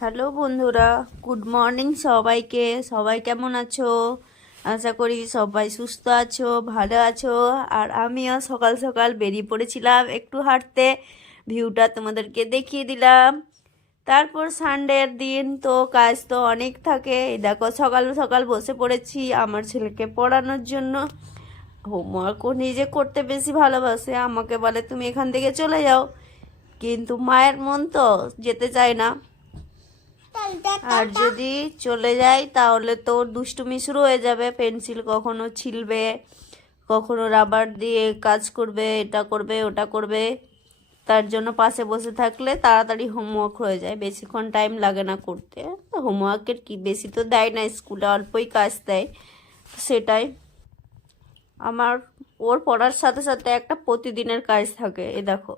Hello বন্ধুরা, good morning সবাইকে। সবাই কেমন আছো? আশা করি সবাই সুস্থ আছো, ভালো আছো। আর আমিও সকাল সকাল বেরিয়ে পড়েছিলাম একটু হাঁটতে। ভিউটা তোমাদেরকে দেখিয়ে দিলাম। তারপর সানডের দিন তো কাজ তো অনেক থাকে। এই দেখো সকাল সকাল বসে পড়েছি আমার ছেলেকে পড়ানোর জন্য। হোমওয়ার্ক ও নিজে করতে বেশি ভালোবাসে, আমাকে বলে তুমি এখান থেকে চলে যাও, কিন্তু মায়ের মন তো যেতে চায় না। আর যদি চলে যাই তাহলে তো দুষ্টুমি শুরু হয়ে যাবে। পেন্সিল কখনো ছিলবে, কখনো রাবার দিয়ে কাজ করবে, এটা করবে ওটা করবে। তার জন্য পাশে বসে থাকলে তাড়াতাড়ি হোমওয়ার্ক হয়ে যায়, বেশিক্ষণ টাইম লাগে না করতে। হোমওয়ার্কের কি বেশি তো দেয় না, স্কুলে অল্পই কাজ দেয়, সেটাই আমার। ওর পড়ার সাথে সাথে একটা প্রতিদিনের কাজ থাকে। এ দেখো,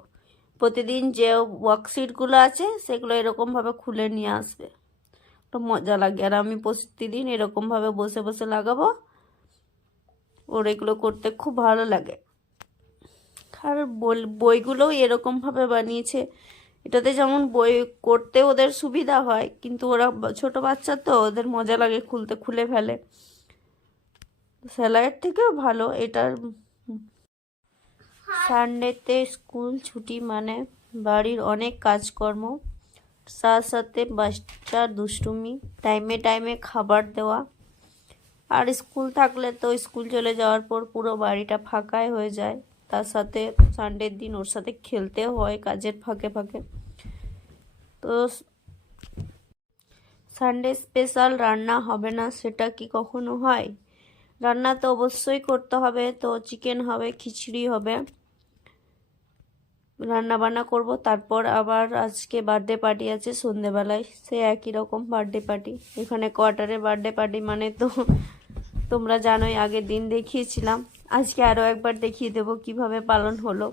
প্রতিদিন যে ওয়ার্কশিটগুলো আছে সেগুলো এরকমভাবে খুলে নিয়ে আসবে। তো মজা লাগে। আর আমি প্রতিদিন এরকমভাবে বসে বসে লাগাবো। ওর এগুলো করতে খুব ভালো লাগে। আর বইগুলোও এরকমভাবে বানিয়েছে। এটাতে যেমন বই করতে ওদের সুবিধা হয়, কিন্তু ওরা ছোট বাচ্চা তো ওদের মজা লাগে খুলতে, খুলে ফেলে। সেলাইয়ের থেকেও ভালো এটার। সানডেতে স্কুল ছুটি মানে বাড়ির অনেক কাজকর্ম, সাথে সাথে বাচ্চার দুষ্টুমি, টাইমে টাইমে খাবার দেওয়া। আর স্কুল থাকলে তো স্কুল চলে যাওয়ার পর পুরো বাড়িটা ফাঁকাই হয়ে যায়। তার সাথে সানডের দিন ওর সাথে খেলতেও হয় কাজের ফাঁকে ফাঁকে। তো সানডে স্পেশাল রান্না হবে না সেটা কি কখনো হয়? রান্না তো অবশ্যই করতে হবে। তো চিকেন হবে, খিচুড়ি হবে, রান্না বান্না করব। তারপর আবার আজকে বার্থডে পার্টি আছে সন্ধেবেলায়, সে একই রকম বার্থডে পার্টি। এখানে কোয়ার্টারে বার্থডে পার্টি মানে তো তোমরা জানোই, আগের দিন দেখিয়েছিলাম। আজকে আরও একবার দেখিয়ে দেবো কিভাবে পালন হলো।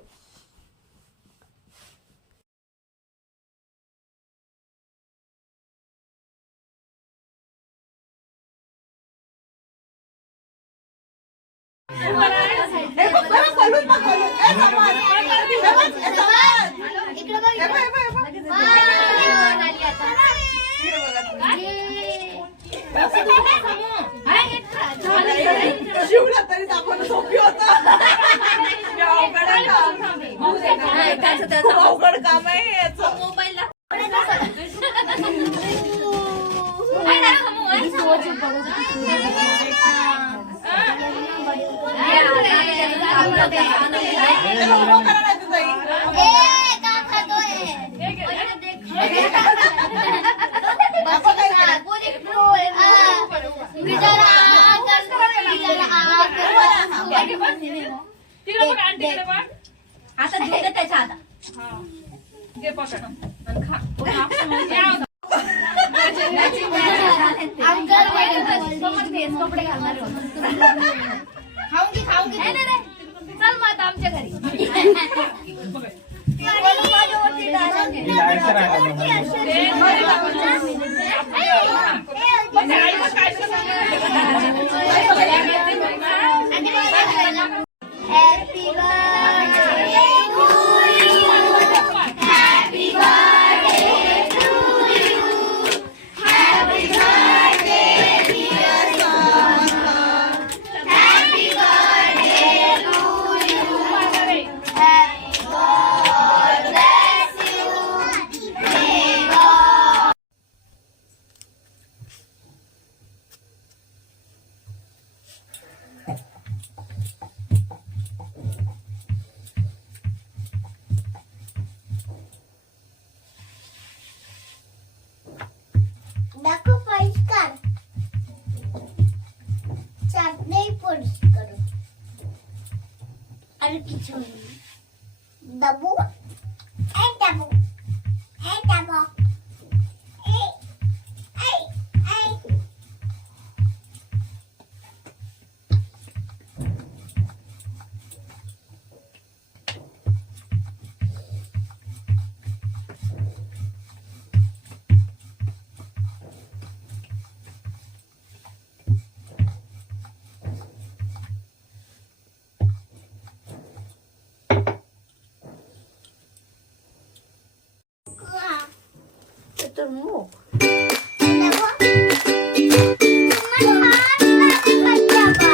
अवघड काम आहे याचं. मोबाईलला आता दूध त्याच्या आता घे पकड आणि खा. कपडे घालणार खाऊंगी चल मग आता आमच्या घरी. Happy birthday to you. Happy birthday to you. Happy birthday dear Sonia. Happy birthday to you. Happy God bless you. May God. দেখো পরিষ্কার, চাঁদনেই পরিষ্কার, আর কিছু নেই। দাবু এই দাবু এই দাবু এই এই এই তোর মুখ? দেখো তোমার হাত লাগে আবার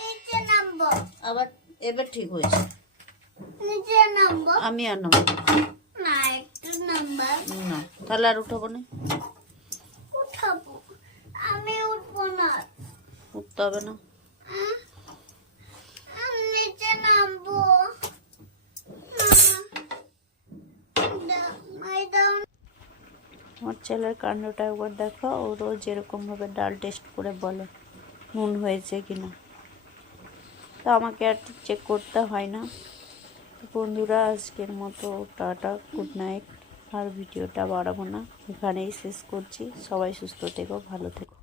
নিচে নামবো আবার এবার ঠিক হয়েছে। নিচে নামবো আমি আর নেবো না একটু নাম্বার না, তাহলে আর উঠাবো না। উঠাবো আমি উঠবো না উঠতে হবে না। আমি নিচে নামবো আমার ছেলের কাণ্ডটা একবার দেখো, ও রোজ এরকমভাবে ডাল টেস্ট করে বলে নুন হয়েছে কিনা, তো আমাকে আর চেক করতে হয় না। বন্ধুরা, আজকের মতো টাটা, গুড নাইট। আর ভিডিওটা বাড়াবো না, এখানেই শেষ করছি। সবাই সুস্থ থেকো, ভালো থেকো।